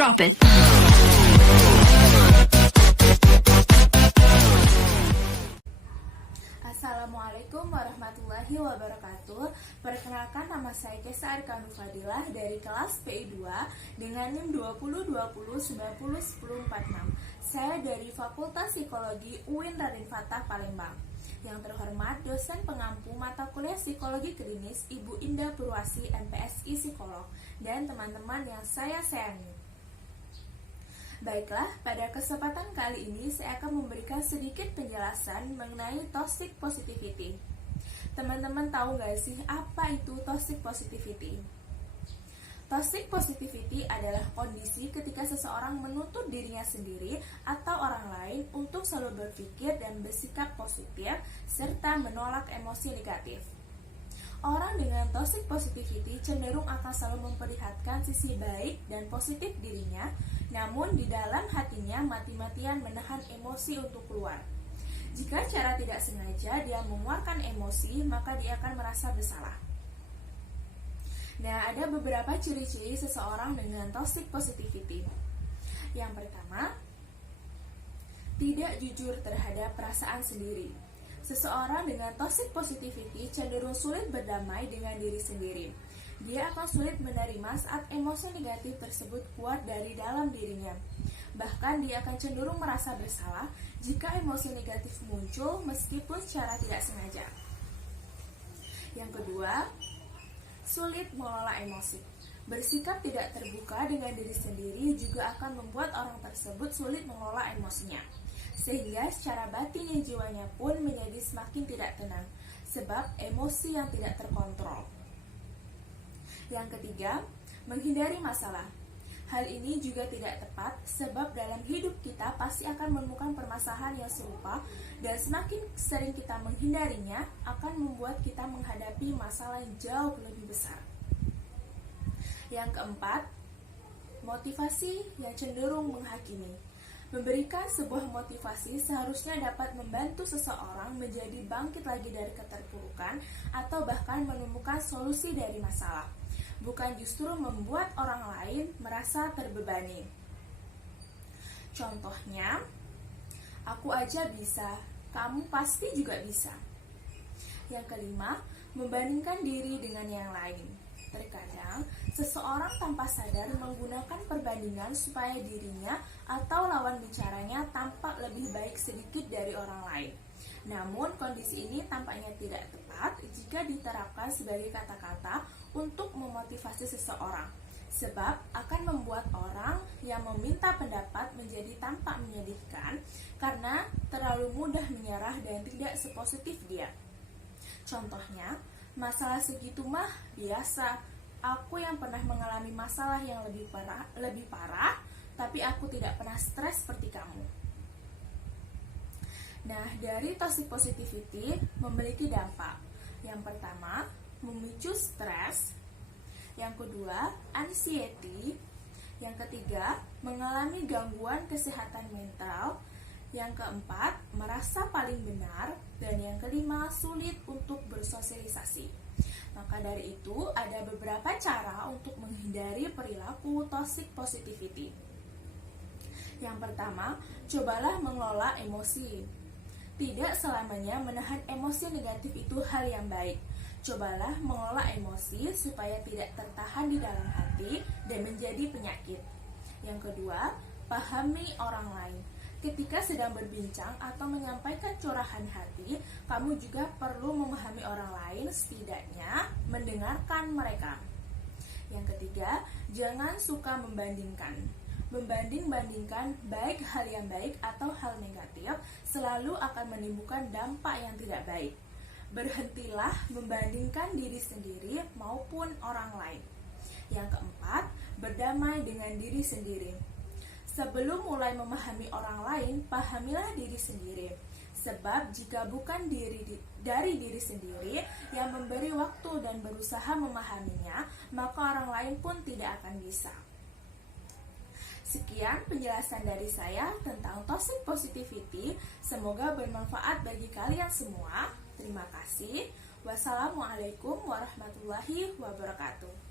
Drop it. Assalamualaikum warahmatullahi wabarakatuh. Perkenalkan, nama saya Kesa Arka Nufadilah dari kelas PI2 dengan NIM 2020901046. Saya dari Fakultas Psikologi UIN Raden Fatah Palembang. Yang terhormat dosen pengampu mata kuliah Psikologi Klinis Ibu Indah Purwasi MPSI Psikolog dan teman-teman yang saya sayangi. Baiklah, pada kesempatan kali ini saya akan memberikan sedikit penjelasan mengenai toxic positivity. Teman-teman tahu gak sih apa itu toxic positivity? Toxic positivity adalah kondisi ketika seseorang menuntut dirinya sendiri atau orang lain untuk selalu berpikir dan bersikap positif serta menolak emosi negatif. Orang dengan toxic positivity cenderung akan selalu memperlihatkan sisi baik dan positif dirinya, namun di dalam hatinya mati-matian menahan emosi untuk keluar. Jika secara tidak sengaja dia mengeluarkan emosi, maka dia akan merasa bersalah. Nah, ada beberapa ciri-ciri seseorang dengan toxic positivity. Yang pertama, tidak jujur terhadap perasaan sendiri. Seseorang dengan toxic positivity cenderung sulit berdamai dengan diri sendiri. Dia akan sulit menerima saat emosi negatif tersebut kuat dari dalam dirinya. Bahkan dia akan cenderung merasa bersalah jika emosi negatif muncul meskipun secara tidak sengaja. Yang kedua, sulit mengelola emosi. Bersikap tidak terbuka dengan diri sendiri juga akan membuat orang tersebut sulit mengelola emosinya. Sehingga secara batin dan jiwanya pun menjadi semakin tidak tenang, sebab emosi yang tidak terkontrol. Yang ketiga, menghindari masalah. Hal ini juga tidak tepat, sebab dalam hidup kita pasti akan menemukan permasalahan yang serupa, dan semakin sering kita menghindarinya akan membuat kita menghadapi masalah yang jauh lebih besar. Yang keempat, motivasi yang cenderung menghakimi. Memberikan sebuah motivasi seharusnya dapat membantu seseorang menjadi bangkit lagi dari keterpurukan atau bahkan menemukan solusi dari masalah, bukan justru membuat orang lain merasa terbebani. Contohnya, aku aja bisa, kamu pasti juga bisa. Yang kelima, membandingkan diri dengan yang lain. Terkadang, seseorang tanpa sadar menggunakan perbandingan supaya dirinya atau lawan bicaranya tampak lebih baik sedikit dari orang lain. Namun, kondisi ini tampaknya tidak tepat jika diterapkan sebagai kata-kata untuk memotivasi seseorang, sebab akan membuat orang yang meminta pendapat menjadi tampak menyedihkan karena terlalu mudah menyerah dan tidak sepositif dia. Contohnya, masalah segitu mah biasa. Aku yang pernah mengalami masalah yang lebih parah, tapi aku tidak pernah stres seperti kamu. Nah, dari toxic positivity memiliki dampak. Yang pertama, memicu stres. Yang kedua, anxiety. Yang ketiga, mengalami gangguan kesehatan mental. Yang keempat, merasa paling benar. Dan yang kelima, sulit untuk bersosialisasi. Maka dari itu, ada beberapa cara untuk menghindari perilaku toxic positivity. Yang pertama, cobalah mengelola emosi. Tidak selamanya menahan emosi negatif itu hal yang baik. Cobalah mengelola emosi supaya tidak tertahan di dalam hati dan menjadi penyakit. Yang kedua, pahami orang lain. Ketika sedang berbincang atau menyampaikan curahan hati, kamu juga perlu memahami orang lain, setidaknya mendengarkan mereka. Yang ketiga, jangan suka membandingkan. Membanding-bandingkan baik hal yang baik atau hal negatif selalu akan menimbulkan dampak yang tidak baik. Berhentilah membandingkan diri sendiri maupun orang lain. Yang keempat, berdamai dengan diri sendiri. Sebelum mulai memahami orang lain, pahamilah diri sendiri. Sebab jika bukan dari diri sendiri yang memberi waktu dan berusaha memahaminya, maka orang lain pun tidak akan bisa. Sekian penjelasan dari saya tentang toxic positivity. Semoga bermanfaat bagi kalian semua. Terima kasih. Wassalamualaikum warahmatullahi wabarakatuh.